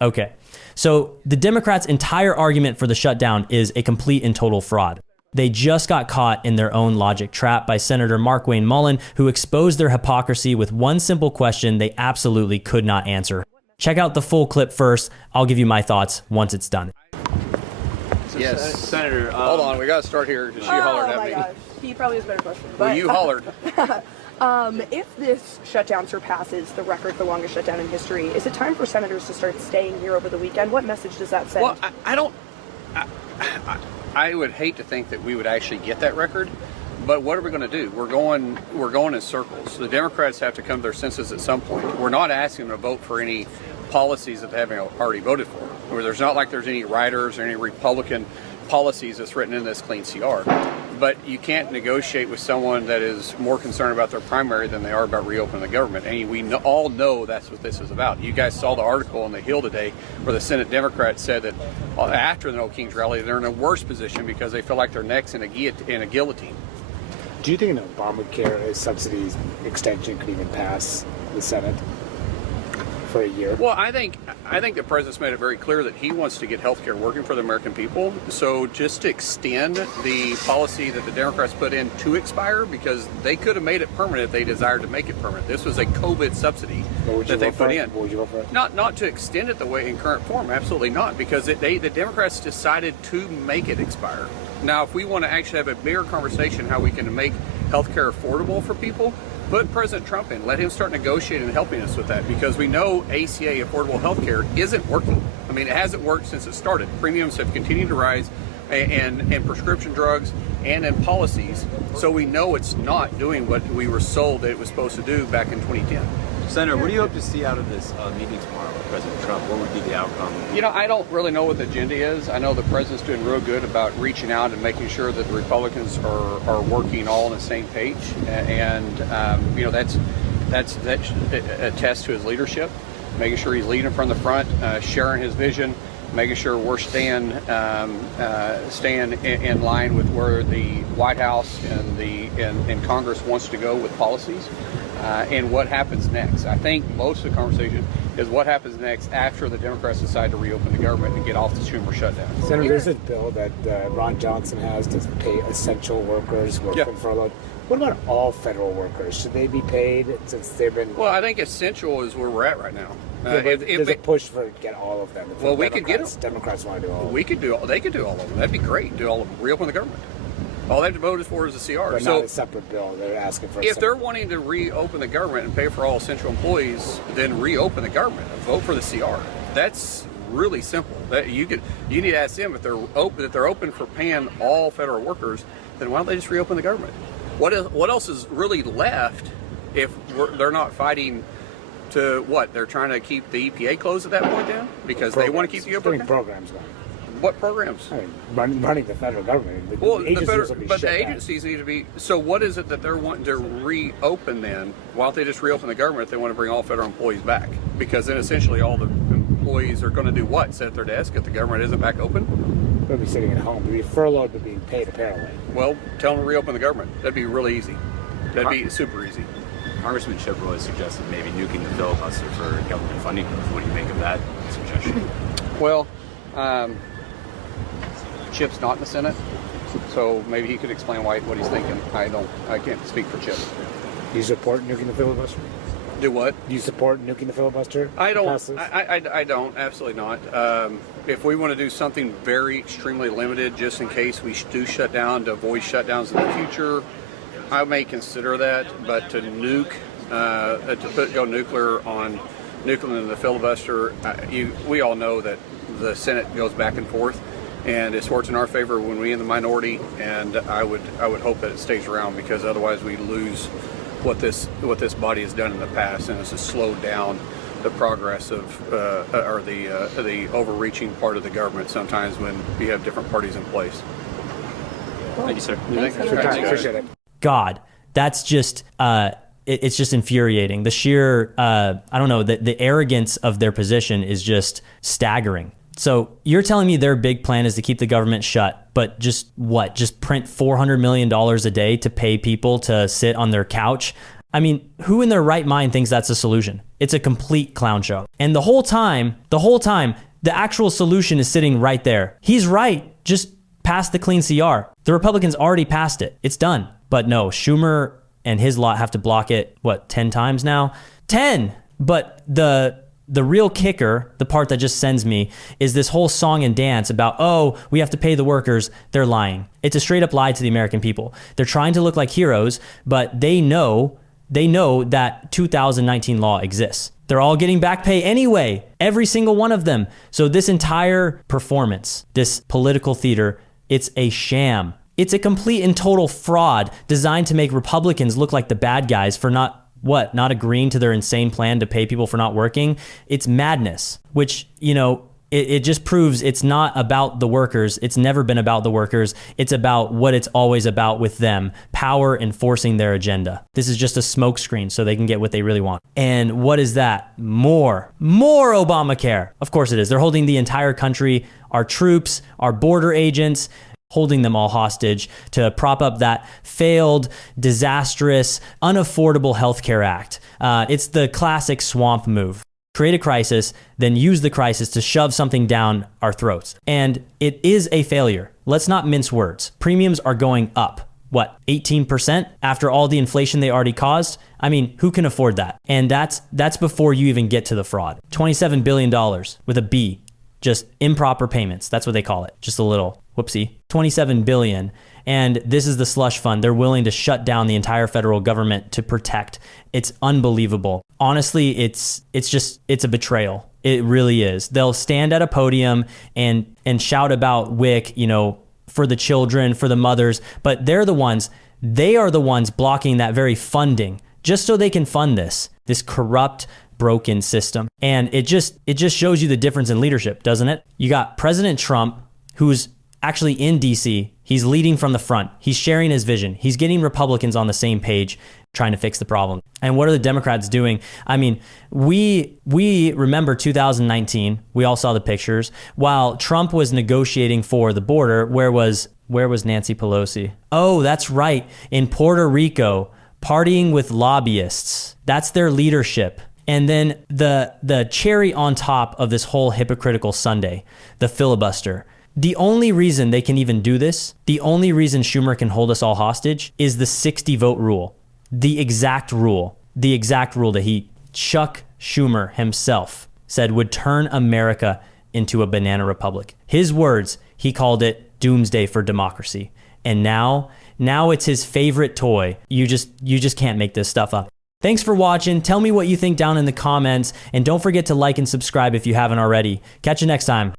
Okay. So the Democrats' entire argument for the shutdown is a complete and total fraud. They just got caught in their own logic trap by Senator Markwayne Mullen, who exposed their hypocrisy with one simple question they absolutely could not answer. Check out the full clip first. I'll give you my thoughts once it's done. Yes, Senator. Hold on, we got to start here because she hollered at me. Oh my gosh, he probably has a better question. Well, you hollered. If this shutdown surpasses the record for the longest shutdown in history, is it time for senators to start staying here over the weekend? What message does that send? Well, I would hate to think that we would actually get that record, but what are we going to do? We're going in circles. The Democrats have to come to their senses at some point. We're not asking them to vote for any policies that they haven't already voted for. Where there's not like there's any riders or any Republican policies that's written in this clean CR. But you can't negotiate with someone that is more concerned about their primary than they are about reopening the government. And we all know that's what this is about. You guys saw the article on the Hill today where the Senate Democrats said that after the No Kings rally, they're in a worse position because they feel like their neck's in a guillotine. Do you think an Obamacare subsidies extension could even pass the Senate for a year? Well, I think the president's made it very clear that he wants to get health care working for the American people. So just to extend the policy that the Democrats put in to expire, because they could have made it permanent if they desired to make it permanent. This was a COVID subsidy that they put in. Would you vote for it? Not to extend it the way in current form, absolutely not, because the Democrats decided to make it expire. Now, if we want to actually have a bigger conversation how we can make health care affordable for people, put President Trump in. Let him start negotiating and helping us with that, because we know ACA, affordable health care, isn't working. I mean, it hasn't worked since it started. Premiums have continued to rise, and prescription drugs and in policies. So we know it's not doing what we were sold that it was supposed to do back in 2010. Senator, what do you hope to see out of this meeting tomorrow with President Trump? What would be the outcome? You know, I don't really know what the agenda is. I know the president's doing real good about reaching out and making sure that the Republicans are working all on the same page, and you know, that attests to his leadership, making sure he's leading from the front, sharing his vision, making sure we're staying in line with where the White House and Congress wants to go with policies. And what happens next. I think most of the conversation is what happens next after the Democrats decide to reopen the government and get off the Schumer shutdown. Senator, there's a bill that Ron Johnson has to pay essential workers who have been furloughed. What about all federal workers? Should they be paid since they've been... Well, I think essential is where we're at right now. There's a push for get all of them. Well, we could get them. Democrats want to do all of them. They could do all of them. That'd be great. Do all of them. Reopen the government. All they have to vote for is a CR. But not a separate bill. They're asking for. If they're wanting to reopen the government and pay for all essential employees, then reopen the government. Vote for the CR. That's really simple. You need to ask them if they're open for paying all federal workers. Then why don't they just reopen the government? What else is really left if they're not fighting to what? They're trying to keep the EPA closed at that point, then, because they want to keep the open programs going. What programs? I mean, running the federal government. The agencies need to be. So what is it that they're wanting to reopen then? Why don't they just reopen the government if they want to bring all federal employees back? Because then essentially all the employees are going to do what? Sit at their desk if the government isn't back open? They'll be sitting at home. They'll be furloughed but being paid apparently. Well, tell them to reopen the government. That'd be really easy. That'd be super easy. Congressman Chip has suggested maybe nuking the filibuster for government funding. What do you make of that suggestion? Well, Chip's not in the Senate, so maybe he could explain what he's thinking. I can't speak for Chip. Do you support nuking the filibuster? Do what? Do you support nuking the filibuster? I don't. I don't. Absolutely not. If we want to do something very extremely limited, just in case we do shut down to avoid shutdowns in the future, I may consider that. But to nuke, go nuclear in the filibuster, we all know that the Senate goes back and forth. And it's worked in our favor when we're in the minority, and I would hope that it stays around, because otherwise we lose what this body has done in the past, and it's just slowed down the progress of the overreaching part of the government sometimes when you have different parties in place. Thank you, sir. Appreciate it. God, that's just it's just infuriating. The sheer the arrogance of their position is just staggering. So you're telling me their big plan is to keep the government shut, but just print $400 million a day to pay people to sit on their couch I mean, who in their right mind thinks that's a solution? It's a complete clown show. And the whole time, the actual solution is sitting right there. He's right. Just pass the clean CR. The Republicans already passed it. It's done. But no, Schumer and his lot have to block it, 10 times now? 10! But the real kicker, the part that just sends me, is this whole song and dance about, oh, we have to pay the workers. They're lying. It's a straight up lie to the American people. They're trying to look like heroes, but they know that 2019 law exists. They're all getting back pay anyway, every single one of them. So this entire performance, this political theater, it's a sham. It's a complete and total fraud designed to make Republicans look like the bad guys for not agreeing to their insane plan to pay people for not working. It's madness, which, it just proves it's not about the workers. It's never been about the workers. It's about what it's always about with them, power enforcing their agenda. This is just a smokescreen so they can get what they really want. And what is that? More Obamacare. Of course it is. They're holding the entire country, our troops, our border agents, holding them all hostage to prop up that failed, disastrous, unaffordable healthcare act. It's the classic swamp move. Create a crisis, then use the crisis to shove something down our throats. And it is a failure. Let's not mince words. Premiums are going up. 18% after all the inflation they already caused? I mean, who can afford that? And that's before you even get to the fraud. $27 billion with a B. Just improper payments. That's what they call it. Just a little whoopsie. 27 billion. And this is the slush fund. They're willing to shut down the entire federal government to protect. It's unbelievable. Honestly, it's a betrayal. It really is. They'll stand at a podium and shout about WIC, for the children, for the mothers, but they are the ones blocking that very funding just so they can fund this corrupt, broken system. And it just shows you the difference in leadership, doesn't it? You got President Trump, who's actually in DC. He's leading from the front. He's sharing his vision. He's getting Republicans on the same page, trying to fix the problem. And what are the Democrats doing? I mean, we remember 2019. We all saw the pictures. While Trump was negotiating for the border, where was Nancy Pelosi? Oh, that's right. In Puerto Rico, partying with lobbyists. That's their leadership. And then the cherry on top of this whole hypocritical Sunday, the filibuster. The only reason they can even do this, the only reason Schumer can hold us all hostage is the 60 vote rule. The exact rule that Chuck Schumer himself said would turn America into a banana republic. His words, he called it doomsday for democracy. And now it's his favorite toy. You just can't make this stuff up. Thanks for watching. Tell me what you think down in the comments. And don't forget to like and subscribe if you haven't already. Catch you next time.